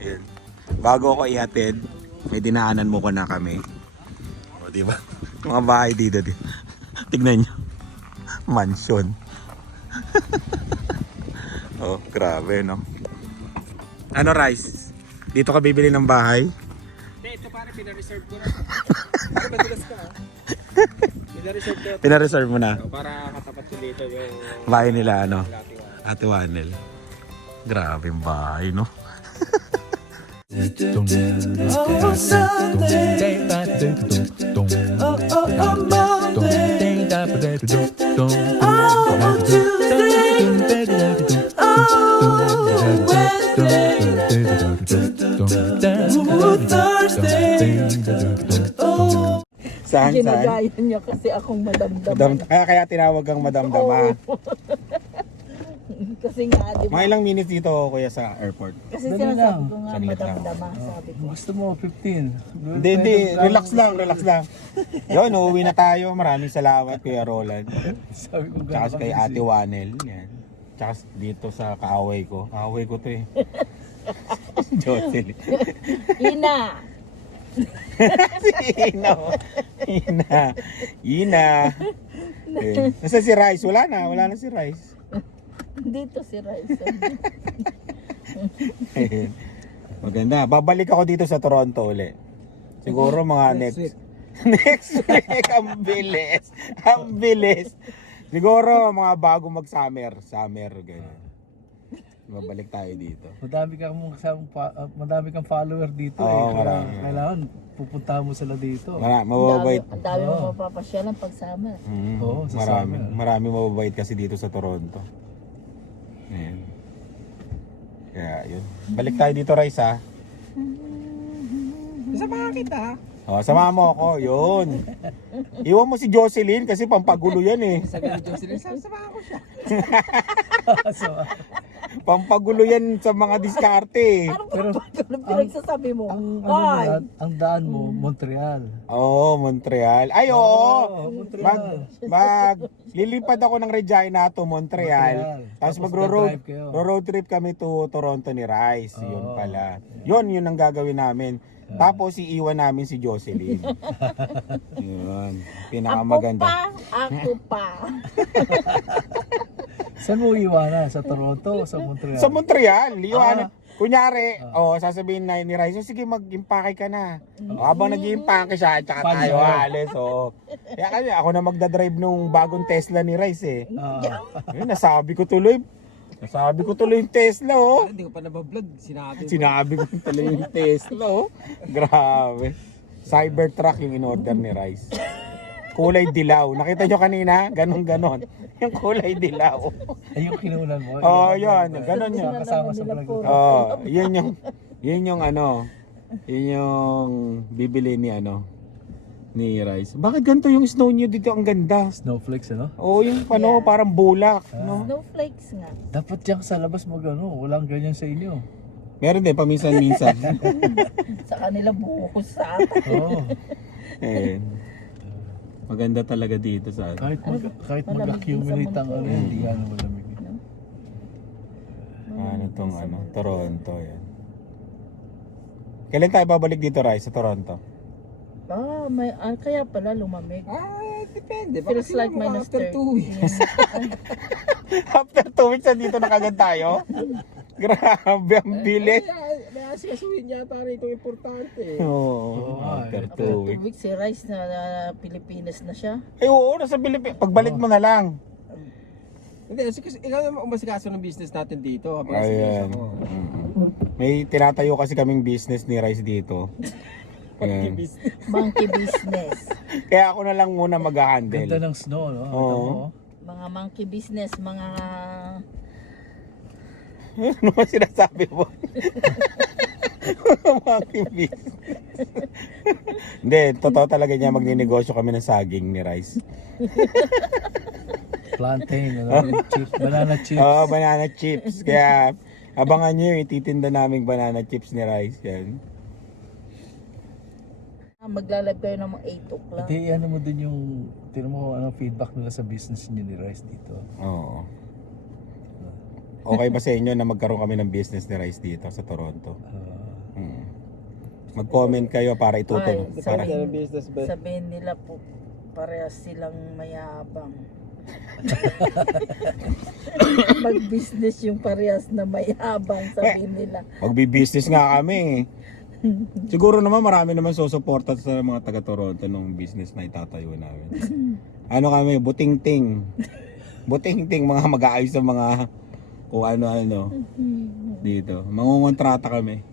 Ayan. Bago ako ihatid, may dinaanan mo ko na kami. O, diba? Mga bahay dito. Tignan nyo. Mansion. Oh, grabe, no? Ano, Rice? Dito ka bibili ng bahay? Hindi, ito pare, pinareserve ko na. Para madulas ka, ha? Pinareserve ko. Pinareserve mo na? Para katapat ko dito yung... Bahay nila, ano? Ate Wanel. Grabe yung bahay, no? Oh, Sunday. Oh, Monday. Oh, Tuesday. Oh, Wednesday. Oh, Thursday. Oh. Saan? Ginagaya niya kasi akong madamdaman. Kaya tinawag kang Madam Dama. Kasi nga, di Mga ba? ilang minutes dito, kuya, sa airport? Kasi Dali sinasabi lang. ko nga Saglit lang. madamdama, sabi ko. Gusto mo, 15. Hindi. Relax lang. Yun, uuwi na tayo. Maraming salamat, Kuya Roland. Sabi ko Tsaka kay Ate Wanel. Yan. Tsaka dito sa kaaway ko. Kaaway ko to eh. Jocelyn. Ina! Si Ina. Oh. Ina. Eh. Nasa si Rice? Wala na si Rice. Dito si Raisa. Ayun. Maganda. Babalik ako dito sa Toronto uli. Siguro mga next week. Ang bilis. Siguro mga bago mag-summer. Ganyan. Babalik tayo dito. Madami kang follower dito. Oo, Kaya marami. kailangan pupuntahan mo sila dito. Mababait. Ang dami mo mapapasyalan pag summer. Oo, sa summer. Marami mababait kasi dito sa Toronto. Ayan. Kaya yun. Balik tayo dito, Rice, ha? Samahan kita. O, sama mo ako. Yun. Iwan mo si Jocelyn kasi pampagulo yan eh. Sabi ni Jocelyn, samahan ko siya. So, Pampagulo yan sa mga diskarte eh. Pero pinagsasabi mo. ang daan mo, Montreal. Oo, Montreal. Ay, oo. Montreal. Lilipad ako ng Regina to Montreal. Tapos mag-drive kayo. road trip kami to Toronto ni Rice. Yun pala. Yun ang gagawin namin. Tapos iiwan namin si Jocelyn. Yun. Pinakamaganda. Ako pa. Saan mo iwanan? Sa Toronto o sa Montreal? Sa Montreal, iwanan. Kunyari, sasabihin na ni Rice, sige mag-impake ka na. Habang nag-impake siya, tsaka tayo alis. Kaya kasi ako na magdadrive nung bagong Tesla ni Rice eh. Ayun, nasabi ko tuloy yung Tesla oh. Hindi ko pa nabablog. Sinabi ko tuloy yung Tesla oh. Grabe. Cybertruck yung in-order ni Rice. Kulay dilaw. Nakita nyo kanina? Ganon. Yung kulay dilaw. Ay, yung kinunan mo. Yun. Ganon yun. Kasama sa vlog ko. Yun yung bibili ni Rice. Bakit ganito yung snow nyo dito? Ang ganda. Snowflakes, ano? Yung parang bulak. No? Snowflakes nga. Dapat diyan sa labas walang ganyan sa inyo. Meron din, paminsan-minsan. Sa kanila buhos sa atin. Oo. Ayun. Maganda talaga dito sa Kahit mag-accumulate ang hindi yan malamig. Toronto. Yan. Kailan tayo babalik dito, Rice, sa Toronto? Kaya pala lumamig. Depende. Feels like minus after 2 weeks. After 2 weeks, nandito na kagad tayo? Grabe, ang bilis. Naasasuhin niya pare itong importante. Oo, after 2 weeks. Weeks si Rice na Pilipinas na siya. Ay, oo, nasa Pilipinas. Pagbalik mo na lang. Hindi, kasi ikaw naman umasikaso ng business natin dito. Habang nasa Ayan. ako. May tinatayo kasi kaming business ni Rice dito. Ayan. Monkey business. Kaya ako na lang muna Ganda mag-handle. ng snow, no? Oo. Ito mo. Mga monkey business, mga... Ano ba sinasabi mo? Monkey business. Hindi, totoo talaga niya magninegosyo kami ng saging ni Rice. Plantain, chips, banana chips. Oo, banana chips. Kaya abangan niyo yung ititinda naming banana chips ni Rice. Yan. Maglalab kayo ng mga 8 o'clock. Pati ano mo din yung, tinan mo ano feedback nila sa business niyo ni Rice dito. Oo. Okay ba sa inyo na magkaroon kami ng business ni Rice dito sa Toronto? Mag-comment kayo para itutulong. Ay, Para, sabihin nila po, parehas silang mayabang. Mag-business yung parehas na mayabang, sabihin nila. magbi-business nga kami. Siguro naman marami naman susuporta sa mga taga Toronto nung business na itatayo namin. Ano kami, buting-ting. Buting-ting, mga mag-aayos ng mga kung ano-ano dito. Mangungontrata kami.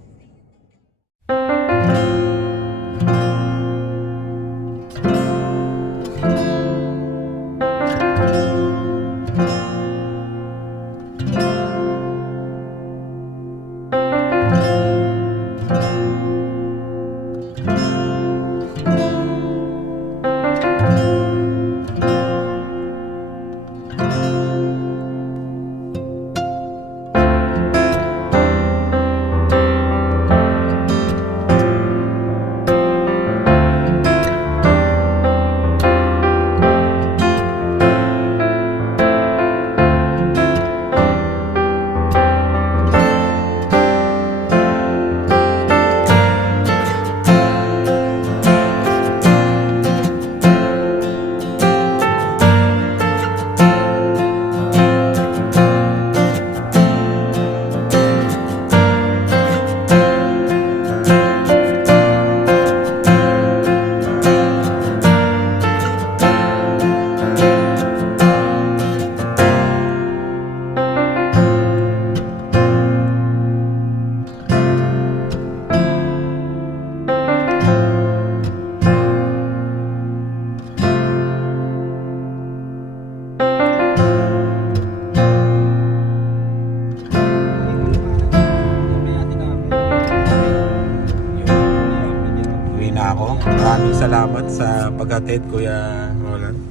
Uwi na ako. Maraming salamat sa pag-attend, Kuya Roland.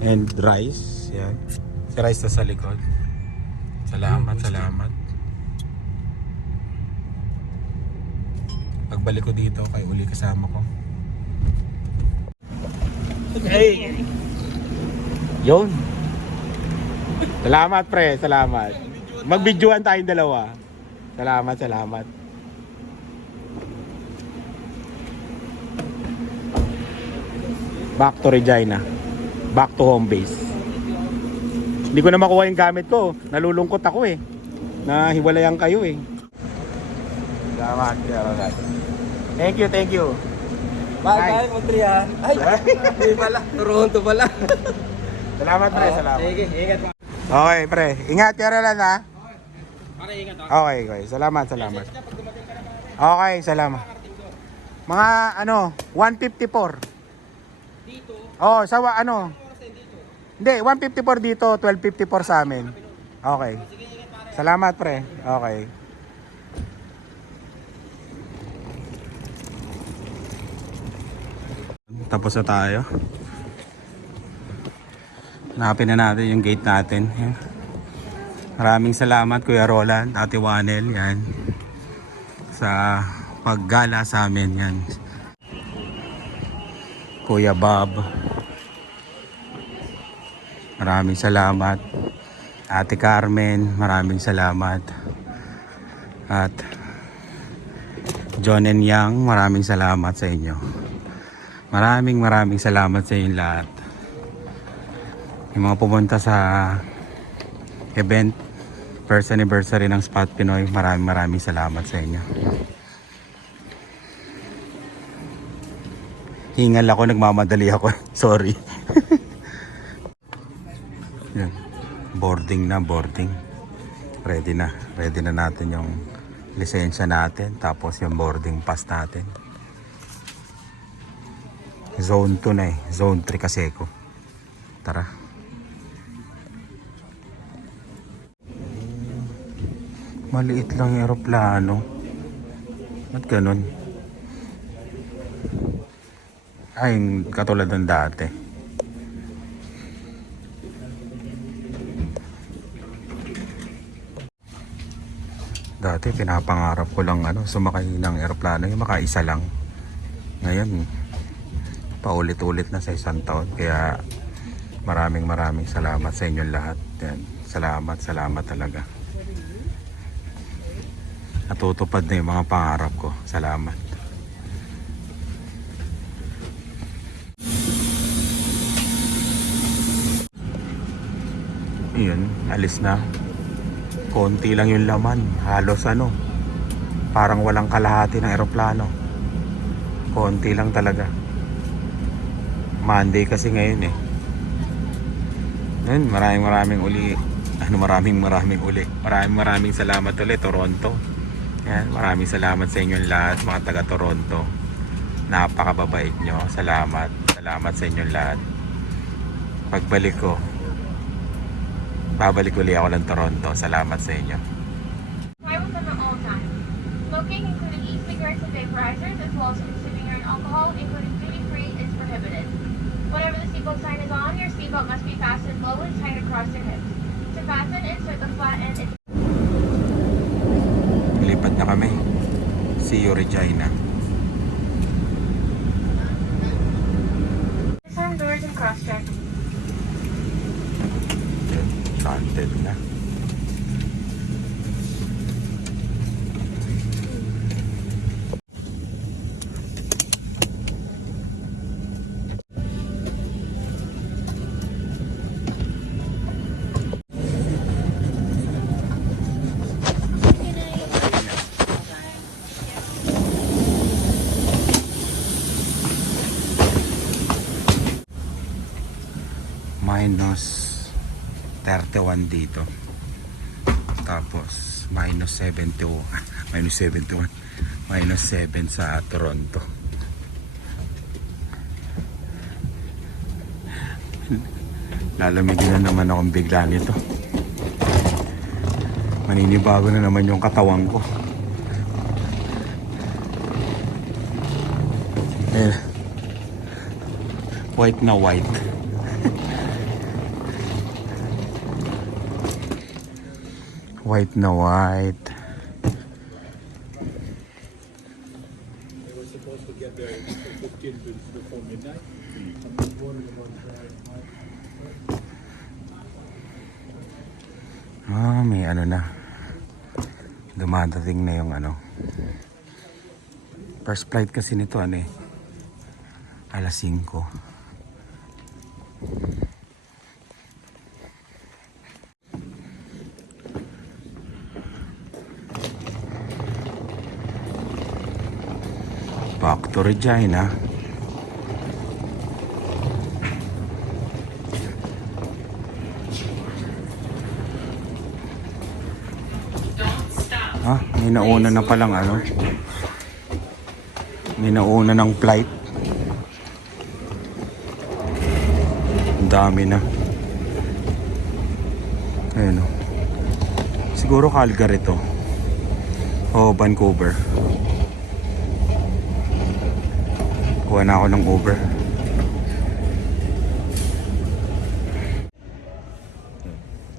And Rice. Yan. Si Rice na sa likod. Salamat, salamat. Pagbalik ko dito, kay uli kasama ko. Hey! Yun. Salamat, pre. Salamat. Mag-videoan tayong dalawa. Salamat, salamat. Back to Regina. Back to home base. Hindi ko na makuha yung gamit ko. Nalulungkot ako eh. Nahiwalayan kayo eh. Salamat. Thank you, thank you. Bye, Montreal. Ay, hindi pala. Toronto pala. Salamat, pre. Salamat. Sige, ingat pa. Okay, pre. Ingat ka rin ha. Para ingat ha. Okay, okay. Salamat, salamat. Okay, salamat. Mga ano, 154. Dito. Oh, sa ano? Hindi, 154 dito, 1254 sa amin. Okay. Salamat, pre. Okay. Tapos na tayo. Hanapin na natin yung gate natin. Yan. Maraming salamat Kuya Roland, Ate Wanel, yan. Sa paggala sa amin, yan. Kuya Bob. Maraming salamat. Ate Carmen, maraming salamat. At John and Yang, maraming salamat sa inyo. Maraming salamat sa inyo lahat. Yung mga pumunta sa event, first anniversary ng Spot Pinoy, maraming salamat sa inyo. Hingal ako, nagmamadali ako. Sorry. Yan. Boarding na, boarding. Ready na natin yung lisensya natin, tapos yung boarding pass natin. Zone 2 na eh, zone 3 kasi ko. Tara. Maliit lang yung aeroplano. Ba't ganun? Ay, katulad ng dati. Dati pinapangarap ko lang sumakay ng eroplano, yung makaisa lang. Ngayon, paulit-ulit na sa isang taon. Kaya maraming salamat sa inyong lahat. Yan. Salamat talaga. natutupad na yung mga pangarap ko. Salamat. Yun, alis na. Konti lang yung laman. Halos parang walang kalahati ng eroplano. Konti lang talaga. Monday kasi ngayon eh. Yun, maraming uli. Maraming salamat ulit, Toronto. Yan, maraming salamat sa inyong lahat, mga taga Toronto. Napakababait nyo. Salamat sa inyong lahat. Pagbalik ko, babalik uli ako ng Toronto. Salamat sa inyo. Try with them at all times. Smoking, including e-cigarettes and vaporizers, as well as consuming your own alcohol, including duty-free, is prohibited. Whenever the seatbelt sign is on, your seatbelt must be fastened low and tight across your hips. To fasten, insert the flat end into Lipat na kami. See you, Regina. disarm doors and cross-check. Yun, planted na. Minus 31 dito. Tapos minus 71. Minus 7 sa Toronto. Lalamigin na naman akong bigla nito. Maninibago na naman yung katawan ko. Eh, white na white. White na white. May na. Dumadating na yung first flight kasi nito alas 5. Back to Regina. May nauna na palang may nauna ng flight. Ang dami na. Ayun siguro Calgary to o Vancouver. Kuha na ako ng Uber.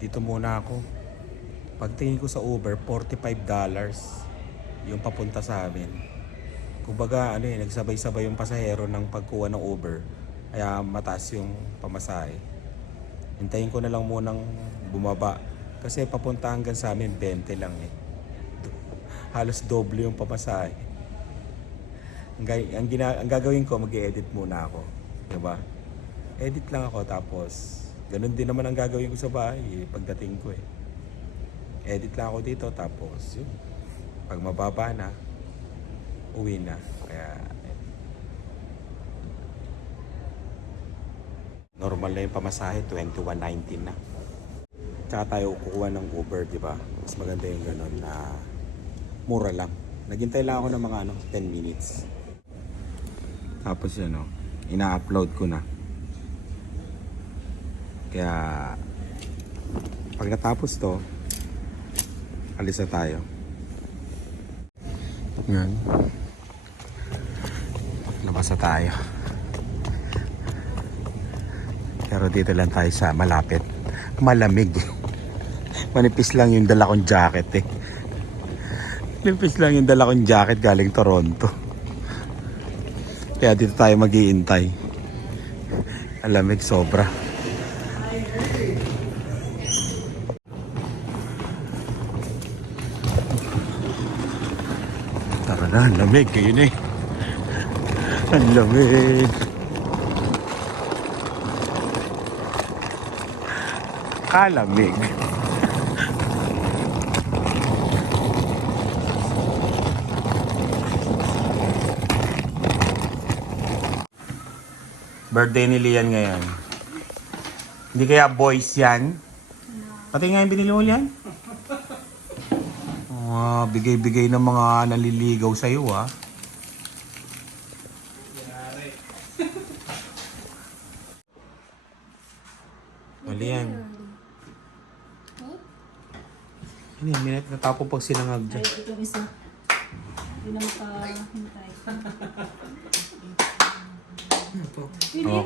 Dito muna ako. Pagtingin ko sa Uber, $45 yung papunta sa amin. Kumbaga nagsabay-sabay yung pasahero ng pagkuha ng Uber. Kaya mataas yung pamasahe. Hintayin ko na lang munang bumaba. Kasi papunta hanggang sa amin 20 lang Halos doble yung pamasahe. Ang gagawin ko, mag-i-edit muna ako. Diba? Edit lang ako tapos ganun din naman ang gagawin ko sa bahay pagdating ko Edit lang ako dito tapos yun. Pag mababa na, uwi na. Kaya normal na yung pamasahe, 21.19 na. Tsaka tayo kukuha ng Uber, di ba? Mas maganda yung ganun na mura lang. Naghintay lang ako ng mga 10 minutes. Tapos yun ina-upload ko na. Kaya pag natapos to, alis na tayo. Yan. Labas na tayo. Pero dito lang tayo sa malapit. Malamig. Manipis lang yung dala kong jacket Manipis lang yung dala kong jacket galing Toronto. Kaya dito tayo mag-iintay. Alamig sobra. Ala, ang lamig kayo na eh. Ang lamig. Kalamig. Birthday ni Lian ngayon. Hindi kaya boys yan? Pati nga yung binili mo yan? Bigay-bigay ng mga naliligaw sa'yo ah. Mali yan. Ano yan? Minute natapo pag sinangag dyan. Itong isa. Hindi na makahintay.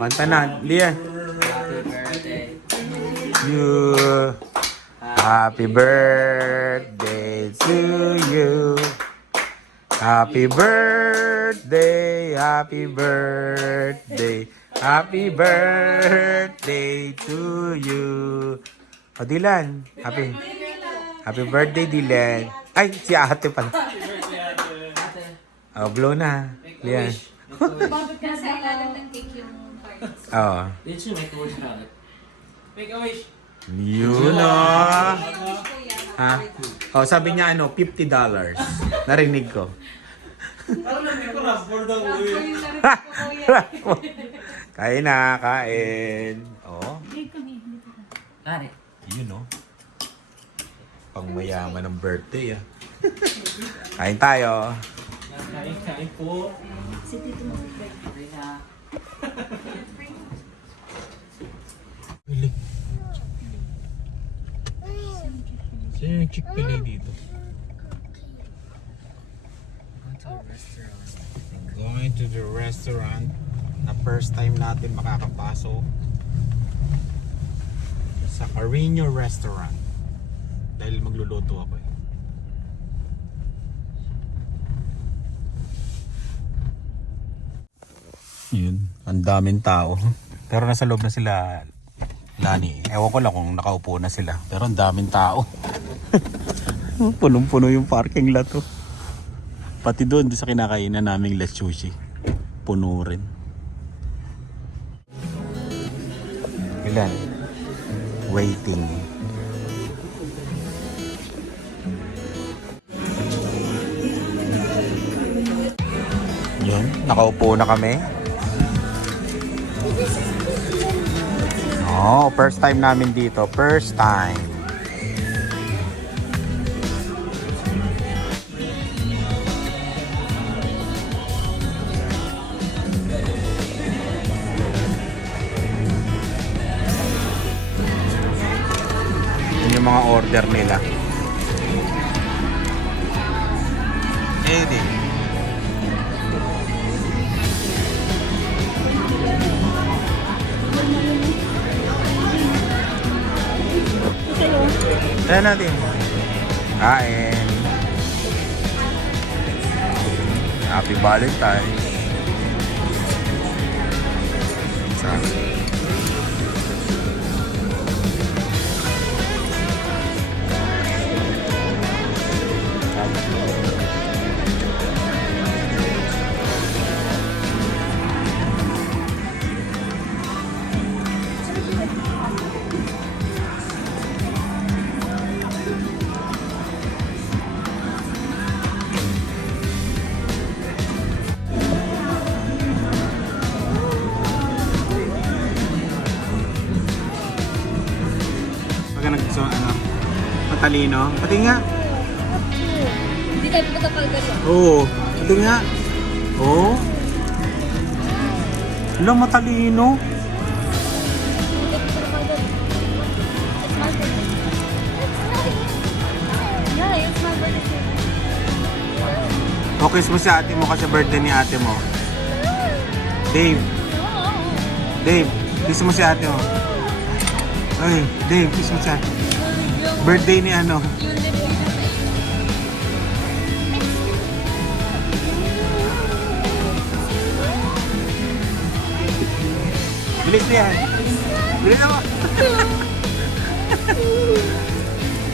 Kanta na. Lian. You. Happy birthday to you. Happy birthday, happy birthday, happy birthday to you. O Dylan, happy birthday Dylan. Ay, si ate pala. Oh, blow na. Lian. Kasi ilalim ng cake yung parts. Oo. Did you make a wish on it? Make a wish. Yun ah. Ha? Oh, sabi niya ano, $50. Narinig ko. Kain na, kain. Oh. Pare. Yun oh. Pangmayaman ng birthday ah. Kain tayo. Kain po. Si Tito Magbay. Sino yung Chick-fil-A dito? Going to the restaurant na first time natin makakapasok sa Carino Restaurant dahil magluluto ako eh. Yun, ang daming tao. Pero nasa loob na sila, Lani. Ewan ko lang kung nakaupo na sila. Pero ang daming tao. Punong-puno yung parking lot oh. Pati doon sa kinakainan naming Let's Sushi. Puno rin. Ilan? Waiting. Yun, nakaupo na kami. Oh, first time namin dito. First time. Yun yung mga order nila. Eddie. Ayan natin. Kain. Happy Valentine's. Matalino. Pati nga. Hindi tayo pupunta Calgary. Oo. Pati nga. Oo. Wala, matalino. Yeah, it's my birthday. O, kiss mo si ate mo kasi birthday ni ate mo. Dave. Dave, kiss mo si ate mo. Ay, Dave, kiss mo si ate. Birthday ni ano? Bilis na yan. Bilis na mo.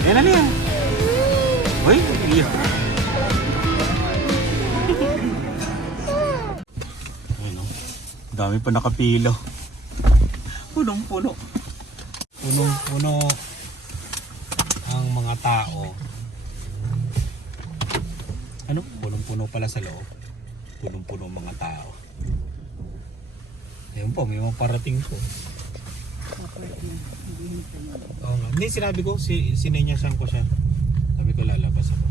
Yan na niya. Uy, iya. Dami pa nakapilo. Punong-puno. Punong-puno ang mga tao. Ano? Punong-puno pala sa loob. Punong-puno ang mga tao. Ayun po, may mga parating po. Oo nga. Hindi, sinabi ko, sinenyasan ko siya. Sabi ko lalabas ako.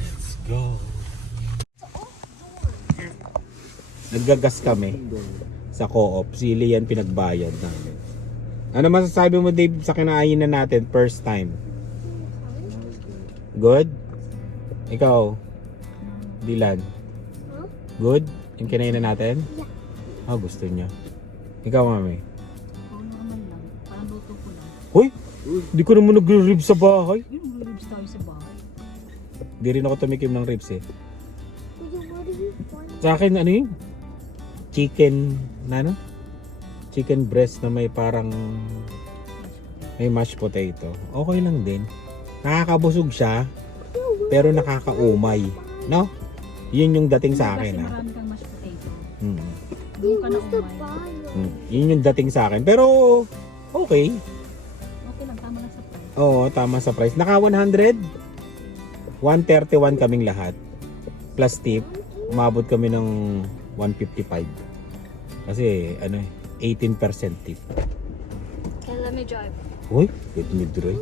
Let's go. Naggagas kami sa co-op. Si Lian pinagbayad namin. Ano masasabi mo, Dave, sa kinainan natin first time? Good? Ikaw? Dylan? Good? Yung kinainan natin? Oh, gusto niya. Ikaw, mami? Hoy! Di ko naman nagre-ribs sa bahay. Ribs tayo sa bahay. Di rin ako tumikim ng ribs eh. Sa akin, ano yun? Chicken, ano? Chicken breast na may parang may mashed potato. Okay lang din. Nakakabusog siya, pero nakakaumay. No? Yun yung dating sa akin, ha? Marami kang mashed potato. Mm. Doon ka na umay. Yun yung dating sa akin. Pero, okay. Okay lang, tama lang sa price. Oo, tama sa price. Naka 100? 131 kaming lahat. Plus tip, umabot kami ng 155. Kasi, 18% tip. Okay, let me drive. Uy, let me drive.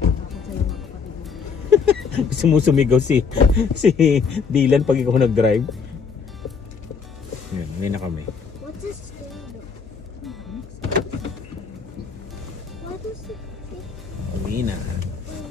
Takot sa'yo mga kapatid. Sumusumigaw si Dylan pag ikaw nag-drive. Yan, ngayon na kami. What's this stand? What is it? Uwi na. Wait,